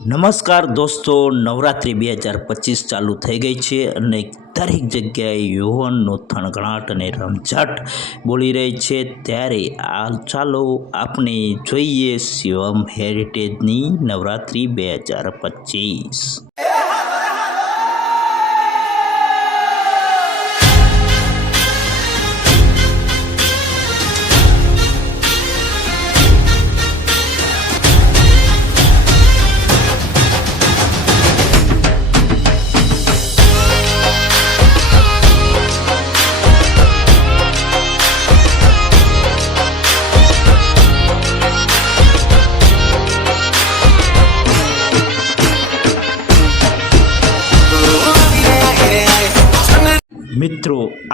નમસ્કાર દોસ્તો, નવરાત્રિ બે હજાર પચીસ ચાલુ થઈ ગઈ છે અને દરેક જગ્યાએ યુવાનનો થણગણાટ અને રમઝાટ બોલી રહી છે. ત્યારે આ ચાલો આપણે જોઈએ શિવમ હેરિટેજની નવરાત્રિ બે હજાર પચીસ.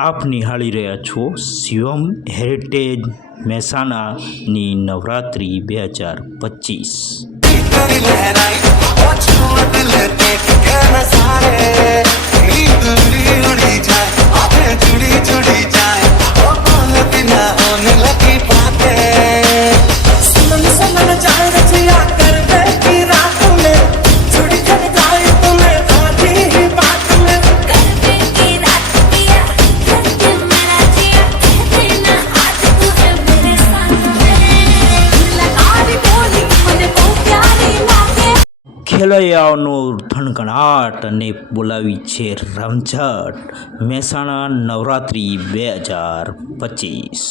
આપ નિહાળી રહ્યા છો શિવમ હેરિટેજ મહેસાણાની નવરાત્રિ બે હજાર પચીસ. तेरी ખેલૈયાઓનો થણગણાટ અને બોલાવી છે રમઝટ મહેસાણા નવરાત્રિ બે હજાર પચીસ.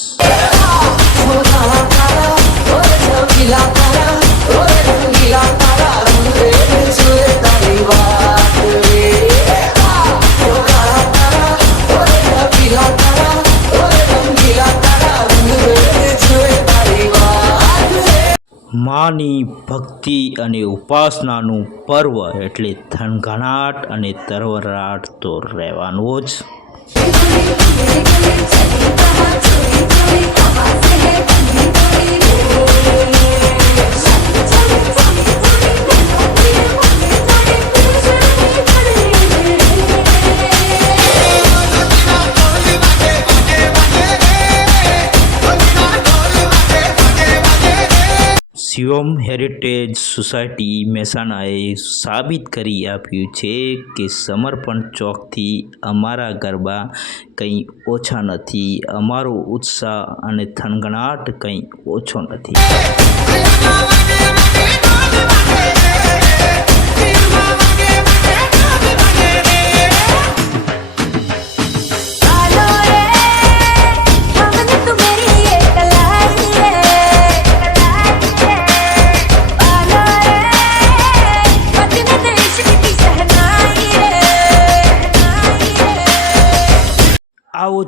માની ભક્તિ અને ઉપાસનાનું પર્વ એટલે થનઘનાટ અને તરવરાટ તો રહેવાનું જ. શિવમ હેરિટેજ સોસાયટી મહેસાણાએ સાબિત કરી આપ્યું છે કે સમર્પણ ચોકથી અમારા ગરબા કંઈ ઓછા નથી, અમારો ઉત્સાહ અને થનગણાટ કંઈ ઓછો નથી.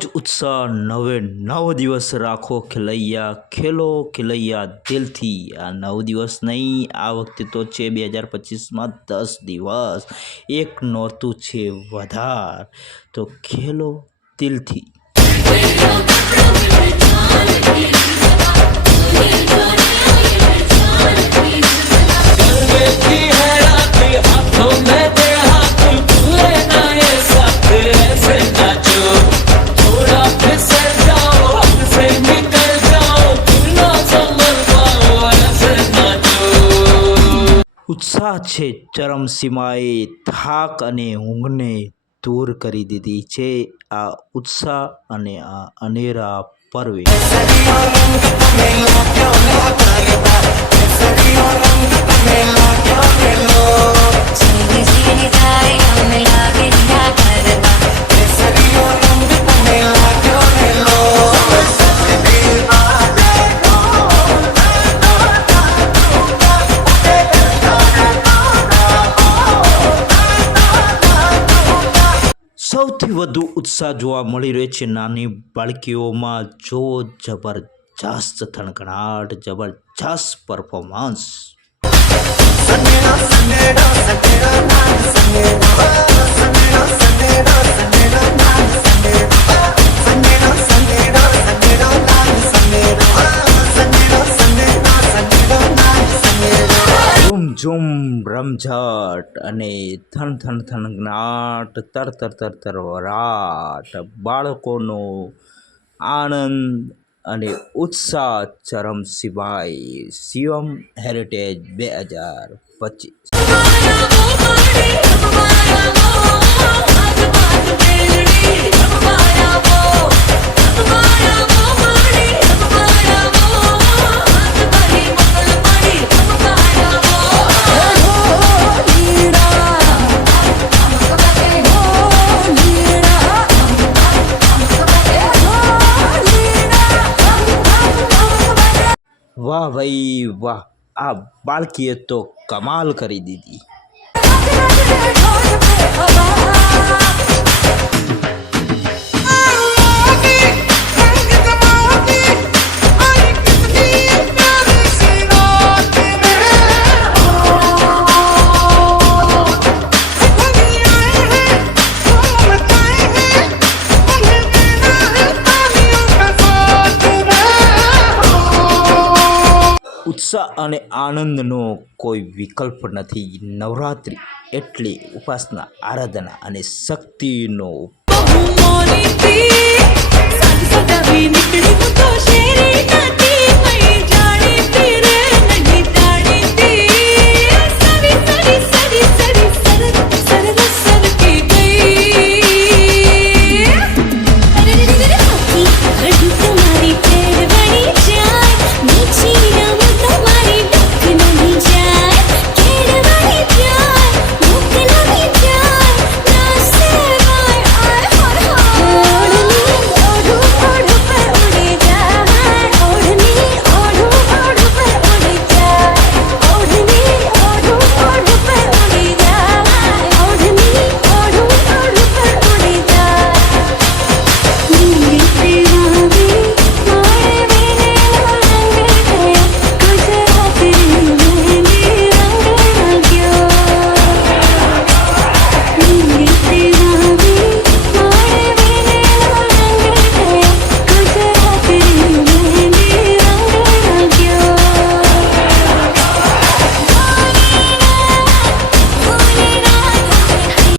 જ ઉત્સાહ નવે નવ દિવસ રાખો ખેલૈયા, ખેલો ખેલૈયા દિલથી. આ નવ દિવસ નહીં, આ વખતે તો છે બે હજાર પચીસમાં દસ દિવસ. એક નોરતું છે વધાર. તો ખેલો દિલથી. ઉત્સાહ છે ચરમસીમાએ થાક અને ઊંઘને દૂર કરી દીધી છે. આ ઉત્સાહ અને આ અનેરા પર્વે. વધુ ઉત્સાહ જોવા મળી રહ્યો છે. નાની બાળકીઓમાં જો જબરજસ્ત થણકણાટ જબરજસ્ત પરફોર્મન્સ ઝૂમ ઝૂમ રમઝટ અને થન થન થનગનાટ તર તર તર તર વરાટ. બાળકોનો આનંદ અને ઉત્સાહ ચરમ સિવાય. શિવમ હેરિટેજ બે હજાર પચીસ. ભાઈ વાહ આ બાળકીએ તો કમાલ કરી દીધી. ઉત્સાહ અને આનંદનો કોઈ વિકલ્પ નથી. નવરાત્રિ એટલે ઉપાસના આરાધના અને શક્તિનો મોરી